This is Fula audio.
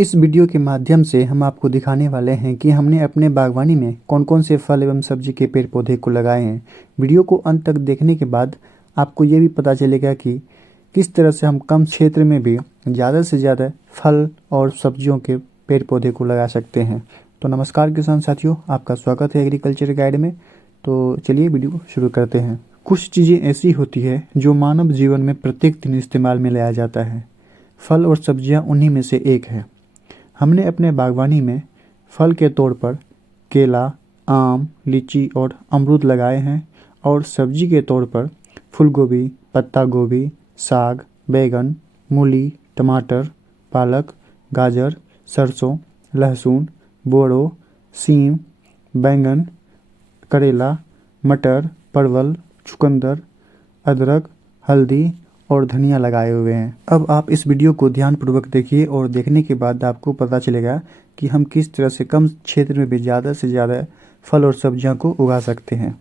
इस वीडियो के माध्यम से हम आपको दिखाने वाले हैं कि हमने अपने बागवानी में कौन कौन से फल एवं सब्जी के पेड़ पौधे को लगाए हैं। वीडियो को अंत तक देखने के बाद आपको ये भी पता चलेगा कि किस तरह से हम कम क्षेत्र में भी ज़्यादा से ज़्यादा फल और सब्जियों के पेड़ पौधे को लगा सकते हैं। तो नमस्कार किसान साथियों, आपका स्वागत है एग्रीकल्चर गाइड में। तो चलिए वीडियो शुरू करते हैं। कुछ चीज़ें ऐसी होती है जो मानव जीवन में प्रत्येक दिन इस्तेमाल में लाया जाता है। फल और सब्जियां उन्हीं में से एक है। हमने अपने बागवानी में फल के तौर पर केला, आम, लीची और अमरूद लगाए हैं और सब्जी के तौर पर फूलगोभी, पत्ता गोभी, साग, बैगन, मूली, टमाटर, पालक, गाजर, सरसों, लहसुन, बोड़ो, सीम, बैंगन, करेला, मटर, परवल, चुकंदर, अदरक, हल्दी और धनिया लगाए हुए हैं। अब आप इस वीडियो को ध्यानपूर्वक देखिए और देखने के बाद आपको पता चलेगा कि हम किस तरह से कम क्षेत्र में भी ज़्यादा से ज़्यादा फल और सब्जियां को उगा सकते हैं।